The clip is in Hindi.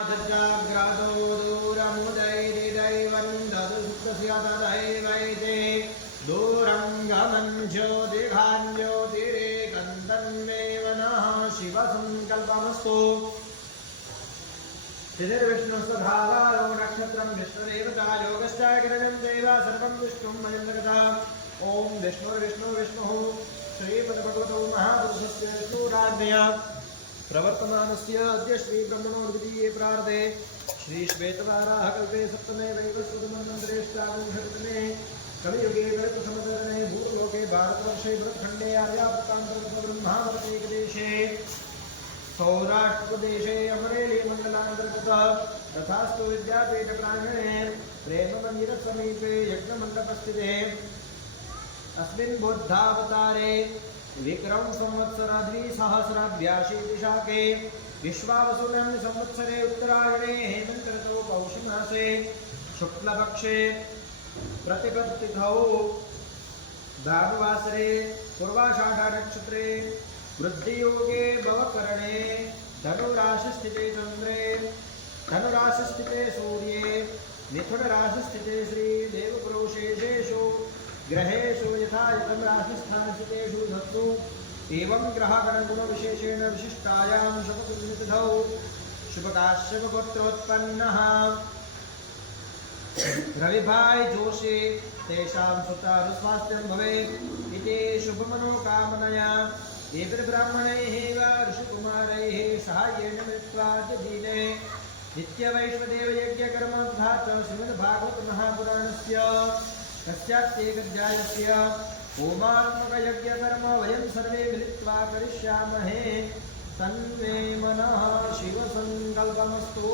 जाग्रतो दूरमुदैरिदैवं ददुस्तस्य तदैवैते दूरं गमन् ज्योतिर्गाञ्ज्योतिरेकं तन्मेव नः शिवसङ्कल्पमस्तु। तिथिर्विष्णुस्तथावारो नक्षत्रं विष्णुदेवता योगश्च किरणं चैव सर्वं विष्णुं मयन्तकथा। ॐ विष्णुर्विष्णुः श्रीपदभगवतो महापुरुषस्य विष्णुराज्ञया प्रवर्तमानस्य अद्य श्री ब्रह्मणो द्वितीये प्रार्धे श्री श्वेतवाराह कल्पे सप्तमे वैवस्वतमन्वन्तरेष्टाविंशतितमे कलियुगे प्रथमतरणे भूलोके भारतवर्षे भरतखण्डे आर्यावर्तान्तर्गत ब्रह्मावर्तेकदेशे सौराष्ट्रप्रदेशे अमरेली मण्डलान्तर्गत तथास्तु विद्यापीठप्राङ्गणे प्रेममन्दिरसमीपे यज्ञमण्डपस्थिते अस्मिन् बुद्धावतारे विक्रम संवत्सर द्विसहस्राभ्याशीतिशाके विश्वावसुनाम संवत्सरे उत्तरायणे हेमन्त ऋतौ पौष मासे शुक्लपक्षे प्रतिपत्तिथौ भानुवासरे पूर्वाषाढ़ नक्षत्रे वृद्धियोगे भवकरणे धनुराशिस्थिते चन्द्रे धनुराशिस्थिते सूर्ये मिथुनराशिस्थिते श्री देवपुरुषेशेषु ग्रहेषु यथा यथं राशिस्थानस्थितेषु धत्सु एवं ग्रहगणगुणविशेषेण विशिष्टायां शुभतिथौ शुभकाश्यपगोत्रोत्पन्नः रविभाई जोशी तेषां सुतानुस्वास्थ्यं भवेत् इति शुभमनोकामनया एभिर्ब्राह्मणैः वा ऋषिकुमारैः साहाय्येन मिलित्वा दीने नित्यवैश्वदेवयज्ञकर्मोद्धा च श्रीमद्भागवतमहापुराणस्य कस्याच्चेकध्यायस्य होमात्मकयज्ञकर्म वयं सर्वे मिलित्वा करिष्यामहे तन्मे मनः शिवसङ्कल्पमस्तु।